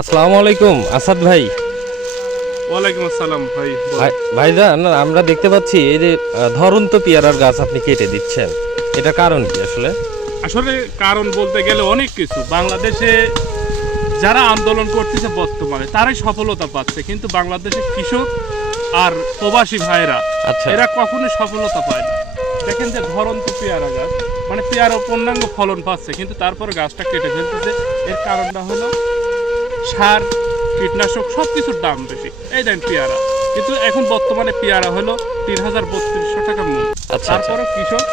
আসসালামু আলাইকুম আসাদ ভাই। ওয়ালাইকুম আসসালাম ভাই। ভাইজান, আমরা দেখতে পাচ্ছি এই যে ধরন্ত পেয়ারার গাছ আপনি কেটে দিচ্ছেন, এটা কারণ কি আসলে? আসলে কারণ বলতে গেলে অনেক কিছু। বাংলাদেশে যারা আন্দোলন করতেছে বর্তমানে তারাই সফলতা পাচ্ছে, কিন্তু বাংলাদেশের কৃষক আর প্রবাসী ভাইরা আচ্ছা। এরা কখনোই সফলতা পায় না। দেখেন যে ধরন্ত পেয়ারা গাছ, মানে পেয়ারা পূর্ণাঙ্গ ফলন পাচ্ছে, কিন্তু তারপর গাছটা কেটে ফেলতেছে। এর কারণটা হলো সার, কীটনাশক সব কিছুর দাম বেশি। এই দেন পেয়ারা, কিন্তু এখন বর্তমানে পেয়ারা হলো ৩,৩২০ টাকা মূল। আচ্ছা। তারপরও কৃষক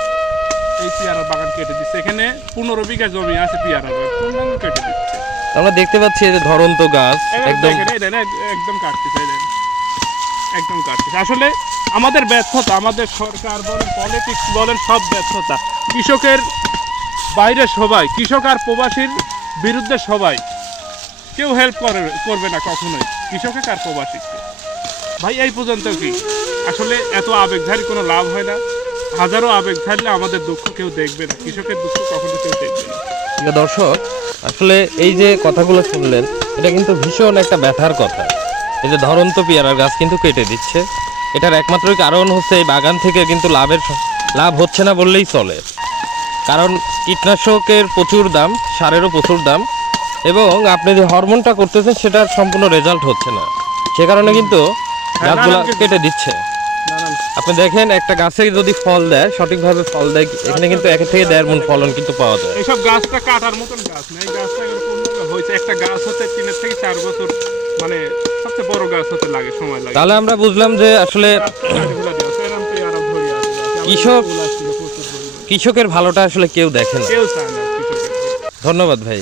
এই পেয়ারা বাগান কেটে দিচ্ছে। এখানে ১৫ বিঘা জমি আছে পেয়ারা বাগান, পূর্ণাঙ্গ কেটে দিচ্ছে। আমরা দেখতে পাচ্ছি এই যে ধরন্ত গাছ একদম একদম কাটতেছে, একদম কাটতেছে। আসলে আমাদের ব্যর্থতা, আমাদের সরকার বলেন, পলিটিক্স বলেন, সব ব্যর্থতা। কৃষকের বাইরে সবাই, কৃষক আর প্রবাসীর বিরুদ্ধে সবাই, কেউ হেল্প করবে না কখনোই কৃষকের আর প্রবাসীকে। ভাই এই পর্যন্ত কি আসলে এত আবেগধারী কোনো লাভ হয় না। হাজারো আবেগ থাকলে আমাদের দুঃখ কেউ দেখবে না, কৃষকের দুঃখ কখনো কেউ দেখবে না। দর্শক, আসলে এই যে কথাগুলো শুনলেন, এটা কিন্তু ভীষণ একটা ব্যথার কথা। এই যে ধরন্ত পেয়ারার গাছ কিন্তু কেটে দিচ্ছে, এটার একমাত্রই কারণ হচ্ছে এই বাগান থেকে কিন্তু লাভ হচ্ছে না বললেই চলে। কারণ কীটনাশকের প্রচুর দাম, সারেরও প্রচুর দাম, এবং আপনি যে হরমোনটা করতেছেন সেটার সম্পূর্ণ রেজাল্ট হচ্ছে না। সে কারণে কিন্তু গাছগুলো কেটে দিচ্ছে। আপনি দেখেন, একটা গাছে যদি ফল দেয়, সঠিকভাবে ফল দেয়, এখানে কিন্তু 1 থেকে 1.5 মণ ফলন কিন্তু পাওয়া যায়। এইসব গাছটা কাটার মতন গাছ না। এই গাছটা হয়েছে, একটা গাছ হতে 3 থেকে 4 বছর, মানে সবচেয়ে বড় গাছ হতে লাগে, সময় লাগে। তাহলে আমরা বুঝলাম যে আসলে কৃষকের ভালোটা আসলে কেউ দেখে না। কেউ চায় না কৃষকের। ধন্যবাদ ভাই।